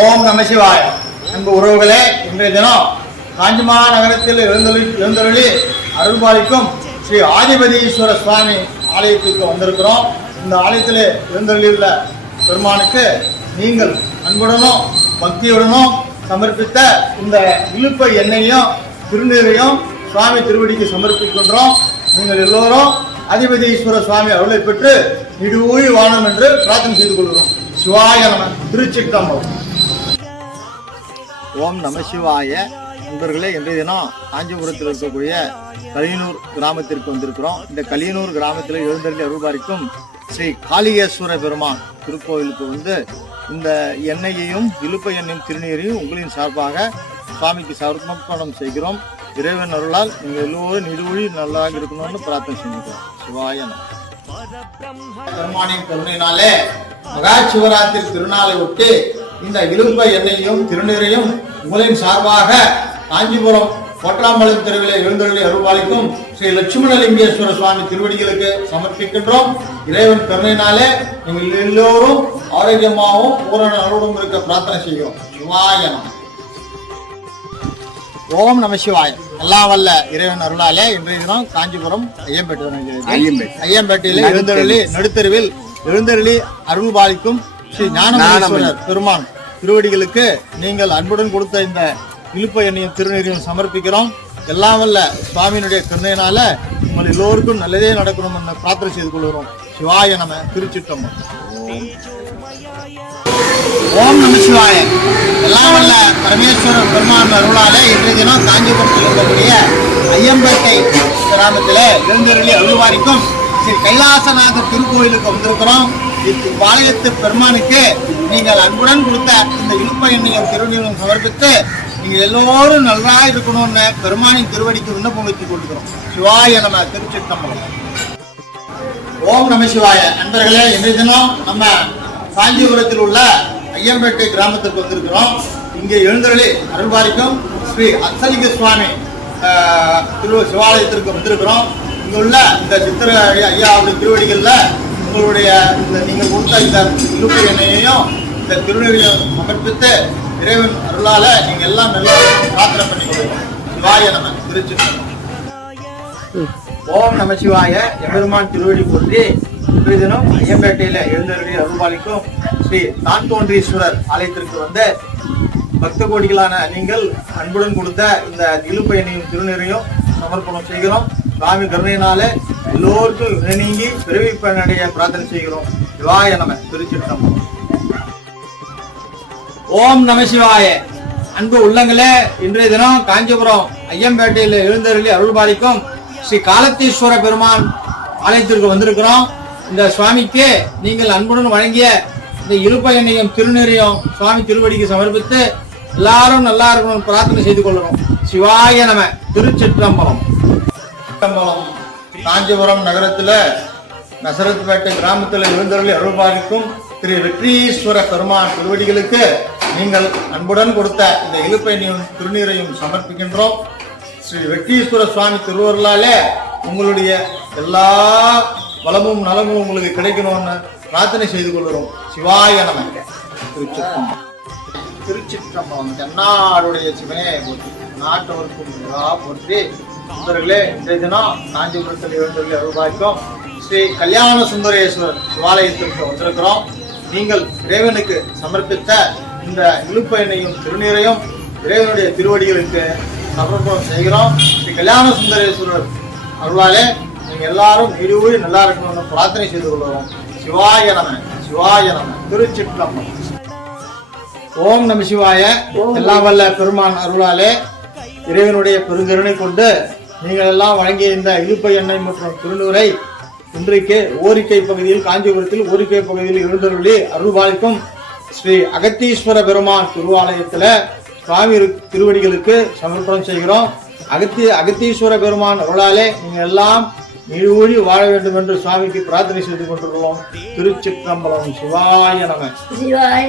ஓம் நம சிவாய. அன்பு உறவுகளே இன்றைய தினம் காஞ்சிமா நகரத்தில் எழுந்தொழி எழுந்தொழி அருள்பாலிக்கும் ஸ்ரீ ஆதிபதீஸ்வர சுவாமி ஆலயத்துக்கு வந்திருக்கிறோம். இந்த ஆலயத்தில் எழுந்தொழியுள்ள பெருமானுக்கு நீங்கள் அன்புடனும் பக்தியுடனும் சமர்ப்பித்த இந்த இழுப்பை எண்ணெயையும் திருநீரையும் சுவாமி திருவடிக்கு சமர்ப்பிக்கின்றோம். நீங்கள் எல்லோரும் அதிபதீஸ்வர சுவாமி அருளை பெற்று இடுவூழி வாணம் என்று பிரார்த்தனை செய்து கொள்கிறோம். சிவாய நம ஓம் நம சிவாய. நண்பர்களே இன்றைய தினம் காஞ்சிபுரத்தில் இருக்கக்கூடிய கலியனூர் கிராமத்திற்கு வந்திருக்கிறோம். இந்த கலியனூர் கிராமத்தில் எழுந்தருளி அருள்பாரிக்கும் ஸ்ரீ காளிகேஸ்வர பெருமான் திருக்கோவிலுக்கு வந்து இந்த எண்ணெயையும் இழுப்ப எண்ணெயும் திருநீரையும் உங்களின் சார்பாக சுவாமிக்கு சமர்ப்பணம் செய்கிறோம். இறைவன் அருளால் நீங்கள் எல்லோரும் நிடுவழி நல்லாக இருக்கணும்னு பிரார்த்தனை செஞ்சுக்கிறோம் சிவாய நம. பெருமானின் கருணையினாலே மகா சிவராத்திரி திருநாளை ஒட்டி இந்த இலும்ப எண்ணெயையும் திருநீரையும் உங்களின் சார்பாக காஞ்சிபுரம் கொற்றாம்பலம் தெருவிலே எழுந்தருளி அருள்பாலிக்கும் ஸ்ரீ லட்சுமணலிங்கேஸ்வர சுவாமி திருவடிகளுக்கு சமர்ப்பிக்கின்றோம். இறைவன் கருணையினாலே நீங்கள் எல்லோரும் ஆரோக்கியமாகவும் பூரண அருளும் இருக்க பிரார்த்தனை செய்கிறோம். சிவாய நம. ஓம் நம சிவாய. எல்லாம் வல்ல இறைவன் அருளாலே இன்றைய தினம் காஞ்சிபுரம் ஐயம்பேட்டை ஐயம்பேட்டை. ஐயம்பேட்டையில எழுந்தருளி நடுத்தருவில் எழுந்தருளி அருள் பாலிக்கும் ஸ்ரீ ஞானமணீஸ்வரர் பெருமான் திருவடிகளுக்கு நீங்கள் அன்புடன் கொடுத்த இந்த இழுப்ப எண்ணையும் திருநீரையும் சமர்ப்பிக்கிறோம். எல்லாம் வல்ல சுவாமியினுடைய கருணையினால உங்கள் எல்லோருக்கும் நல்லதே நடக்கணும் என்று பிரார்த்தனை செய்து கொள்கிறோம். சிவாய நம திருச்சிற்றம்பலம். ஓம் நம சிவாய. எல்லாம் வல்ல பரமேஸ்வரர் பெருமான் அருளாலே இன்றைய தினம் காஞ்சிபுரத்தில் இருக்கக்கூடிய ஐயம்பேட்டை கிராமத்தில் எழுந்தருளி அருள்வாரிக்கும் ஸ்ரீ கைலாசநாதர் திருக்கோயிலுக்கு வந்திருக்கிறோம். பாளையத்து பெருமானுக்கு நீங்கள் அன்புடன் கொடுத்த இந்த இழுப்ப எண்ணெயும் திருநீரும் சமர்ப்பித்து நீங்கள் எல்லோரும் நல்லா இருக்கணும்னு பெருமானின் திருவடிக்கு விண்ணப்பம் வைத்துக் கொள்கிறோம். சிவாய நம்ம திருச்சிட்டம்பலம் ஓம் நம சிவாய. நண்பர்களே இன்றைய தினம் நம்ம காஞ்சிபுரத்தில் உள்ள ஐயம்பேட்டை கிராமத்துக்கு வந்திருக்கிறோம். இங்கே எழுந்தருளி அருள்பாலிக்கும் ஸ்ரீ அத்தலிங்க சுவாமி திரு சிவாலயத்திற்கு வந்திருக்கிறோம். இங்குள்ள இந்த சித்திர ஐயா அவருடைய திருவடிகளில் உங்களுடைய இந்த நீங்கள் கொடுத்த இந்த இழுப்பு எண்ணெயையும் இந்த திருநீரையும் சமர்ப்பித்து இறைவன் அருளால நீங்க எல்லாம் நல்லா பிரார்த்தனை பண்ணிக்கொள்ளுங்க சிவாய நம்ம திருச்சி ஓம் நம சிவாய எம்பெருமான் திருவடி போற்றி இன்றைய தினம் ஐயம்பேட்டையில எழுந்தருளி அருள்பாலிக்கும் ஸ்ரீ தான் தோன்றீஸ்வரர் ஆலயத்திற்கு வந்து பக்த கோடிகளான நீங்கள் அன்புடன் கொடுத்த இந்த இழுப்பயனையும் திருநீரையும் சமர்ப்பணம் செய்கிறோம். சுவாமி கருணையினால எல்லோருக்கும் நீங்கி பிறவி பிரார்த்தனை செய்கிறோம். சிவாய நம திருச்சிற்றம்பலம். ஓம் நம சிவாய. அன்பு உள்ளங்களே இன்றைய தினம் காஞ்சிபுரம் ஐயம்பேட்டையில் எழுந்தருளி அருள்பாலிக்கும் ஸ்ரீ காலத்தீஸ்வர பெருமான் ஆலயத்திற்கு வந்திருக்கிறோம். இந்த சுவாமிக்கு நீங்கள் அன்புடன் வழங்கிய இந்த இருப்ப எண்ணையும் சுவாமி திருவடிக்கு சமர்ப்பித்து எல்லாரும் நல்லா இருக்கணும் பிரார்த்தனை செய்து கொள்ளணும் சிவாய நம திருச்சிற்றம்பலம். சிற்றம்பலம் காஞ்சிபுரம் நகரத்தில் நசரத்பேட்டை கிராமத்தில் எழுந்தருளி அருள்பாலிக்கும் திரு வெற்றீஸ்வர பெருமான் திருவடிகளுக்கு நீங்கள் அன்புடன் கொடுத்த இந்த இழுப்பையும் திருநீரையும் சமர்ப்பிக்கின்றோம். ஸ்ரீ வெற்றீஸ்வர சுவாமி திருவருளாலே உங்களுடைய எல்லா வளமும் நலமும் உங்களுக்கு கிடைக்கணும்னு பிரார்த்தனை செய்து கொள்கிறோம். சிவாய நம திருச்சிற்றம்பலம். திருச்சிற்றம்பலம். தென்னாடுடைய சிவனே போற்றி நாட்டவருக்கும் எல்லா போற்றி நண்பர்களே இன்றைய தினம் காஞ்சிபுரத்தில் எழுந்தருளி அருள்பாய்க்கும் ஸ்ரீ கல்யாண சுந்தரேஸ்வரர் சிவாலயத்திற்கு வந்திருக்கிறோம். நீங்கள் இறைவனுக்கு சமர்ப்பித்த இந்த இழுப்ப எண்ணையும் திருநீரையும் இறைவனுடைய திருவடிகளுக்கு சமர்ப்பணம் செய்கிறோம். ஸ்ரீ கல்யாண சுந்தரேஸ்வரர் அருளாலே நீங்க எல்லாரும் இருவரி நல்லா இருக்கணும்னு பிரார்த்தனை செய்து கொள்கிறோம். சிவாய நம சிவாய நம திருச்சிற்றம்பலம். ஓம் நம சிவாய. எல்லாம் வல்ல பெருமான் அருளாலே இறைவனுடைய பெருங்கருணை கொண்டு நீங்கள் எல்லாம் வழங்கியிருந்த இழுப்பை எண்ணெய் மற்றும் திருநூரை இன்றைக்கு ஓரிக்கை பகுதியில் காஞ்சிபுரத்தில் ஓரிக்கை பகுதியில் எழுந்தருளி அருள்பாலிக்கும் ஸ்ரீ அகத்தீஸ்வர பெருமான் திருவாலயத்தில் சுவாமி திருவடிகளுக்கு சமர்ப்பணம் செய்கிறோம். அகத்தி அகத்தீஸ்வர பெருமான் அருளாலே நீங்கள் எல்லாம் நீழூழி வாழ வேண்டும் என்று சுவாமிக்கு பிரார்த்தனை செய்து கொண்டிருக்கிறோம். திருச்சிற்றம்பலம் சிவாய நம. சிவாய